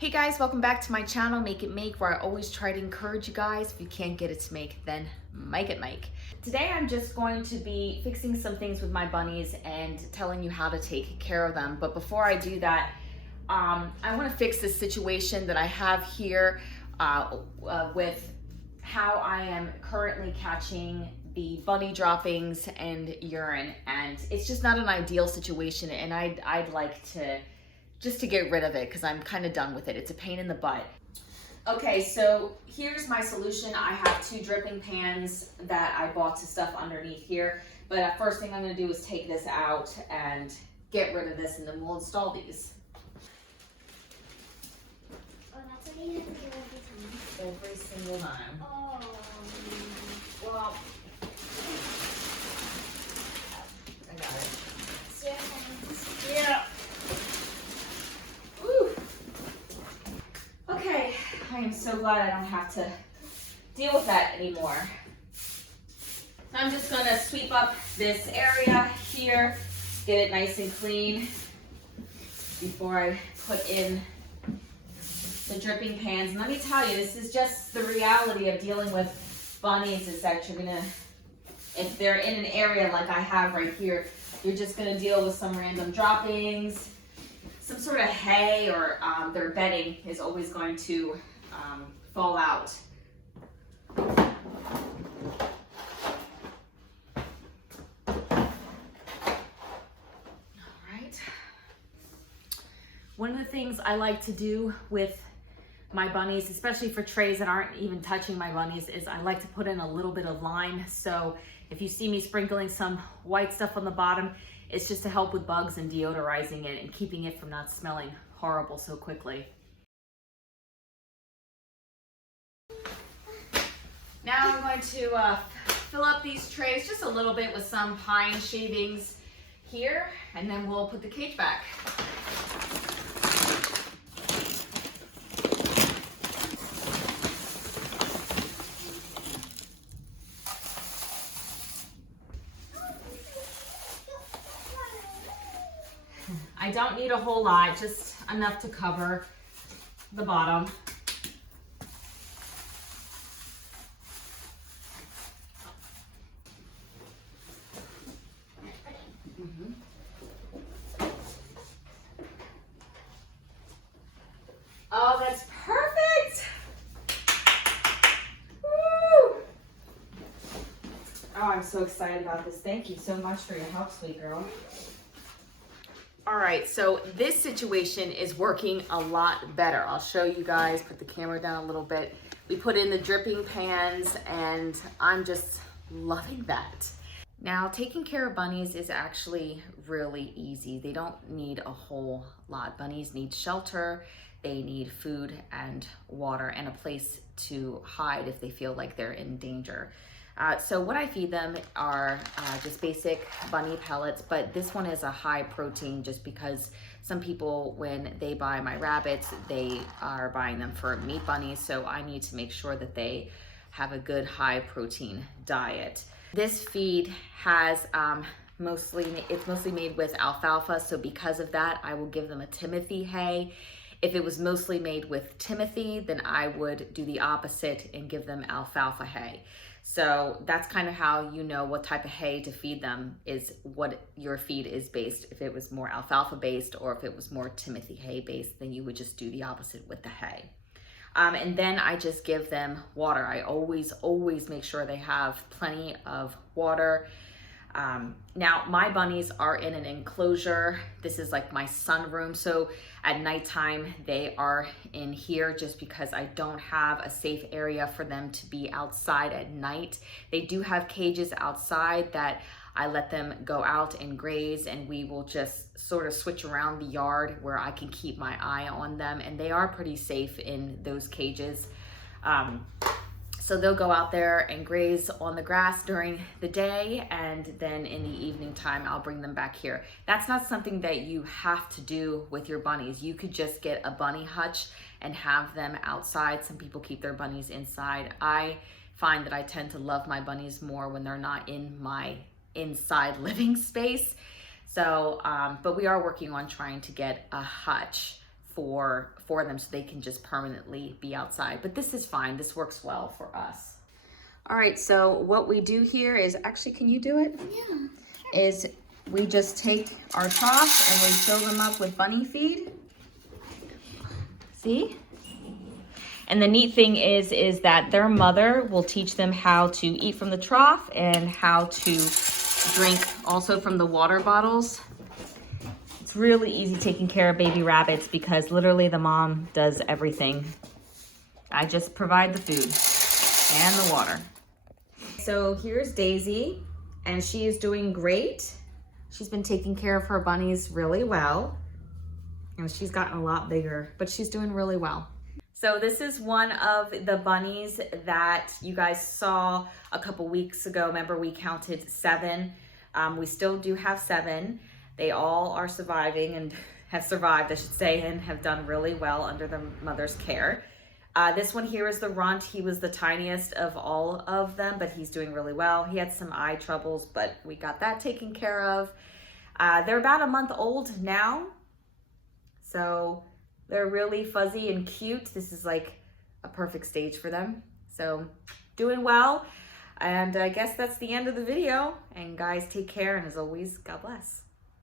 Hey guys, welcome back to my channel, Make It Make, where I always try to encourage you guys, if you can't get it to make, then make it make. Today I'm just going to be fixing some things with my bunnies and telling you how to take care of them. But before I do that, I want to fix this situation that I have here with how I am currently catching the bunny droppings and urine, and it's just not an ideal situation, and I'd like to just to get rid of it because I'm kind of done with it. It's a pain in the butt. Okay, so here's my solution. I have two dripping pans that I bought to stuff underneath here, but the first thing I'm going to do is take this out and get rid of this, and then we'll install these. Oh, that's what you have to do every time. Every single time. Oh. Well, I got it. It's your hands. Yeah. Woo. Okay, I am so glad I don't have to deal with that anymore. So I'm just gonna sweep up this area here, get it nice and clean before I put in the dripping pans. And let me tell you, this is just the reality of dealing with bunnies, is that you're gonna, if they're in an area like I have right here, you're just gonna deal with some random droppings, some sort of hay, or their bedding is always going to fall out. All right. One of the things I like to do with my bunnies, especially for trays that aren't even touching my bunnies, is I like to put in a little bit of lime. So if you see me sprinkling some white stuff on the bottom, it's just to help with bugs and deodorizing it and keeping it from not smelling horrible so quickly. Now I'm going to fill up these trays just a little bit with some pine shavings here, and then we'll put the cage back. I don't need a whole lot, just enough to cover the bottom. Oh, that's perfect! Woo! Oh, I'm so excited about this. Thank you so much for your help, sweet girl. All right, so this situation is working a lot better. I'll show you guys, put the camera down a little bit. We put in the dripping pans, and I'm just loving that. Now, taking care of bunnies is actually really easy. They don't need a whole lot. Bunnies need shelter, they need food and water, and a place to hide if they feel like they're in danger. So what I feed them are just basic bunny pellets, but this one is a high protein just because some people, when they buy my rabbits, they are buying them for meat bunnies, so I need to make sure that they have a good high protein diet. This feed has it's mostly made with alfalfa, so because of that, I will give them a Timothy hay. If it was mostly made with Timothy, then I would do the opposite and give them alfalfa hay. So that's kind of how you know what type of hay to feed them, is what your feed is based. If it was more alfalfa based or if it was more Timothy hay based, then you would just do the opposite with the hay. And then I just give them water. I always make sure they have plenty of water. Now my bunnies are in an enclosure. This is like my sunroom. So at nighttime they are in here just because I don't have a safe area for them to be outside at night. They do have cages outside that I let them go out and graze, and we will just sort of switch around the yard where I can keep my eye on them, and they are pretty safe in those cages. So they'll go out there and graze on the grass during the day, and then in the evening time, I'll bring them back here. That's not something that you have to do with your bunnies. You could just get a bunny hutch and have them outside. Some people keep their bunnies inside. I find that I tend to love my bunnies more when they're not in my inside living space. So, but we are working on trying to get a hutch for them so they can just permanently be outside. But this is fine. This works well for us. All right, so what we do here is, actually, can you do it? Yeah. Is we just take our troughs and we fill them up with bunny feed. See? And the neat thing is that their mother will teach them how to eat from the trough and how to drink also from the water bottles. It's really easy taking care of baby rabbits because literally the mom does everything. I just provide the food and the water. So here's Daisy, and she is doing great. She's been taking care of her bunnies really well. And she's gotten a lot bigger, but she's doing really well. So this is one of the bunnies that you guys saw a couple weeks ago. Remember, we counted 7. We still do have 7. They all are surviving and have survived, I should say, and have done really well under the mother's care. This one here is the runt. He was the tiniest of all of them, but he's doing really well. He had some eye troubles, but we got that taken care of. They're about a month old now. So they're really fuzzy and cute. This is like a perfect stage for them. So doing well. And I guess that's the end of the video. And guys, take care. And as always, God bless.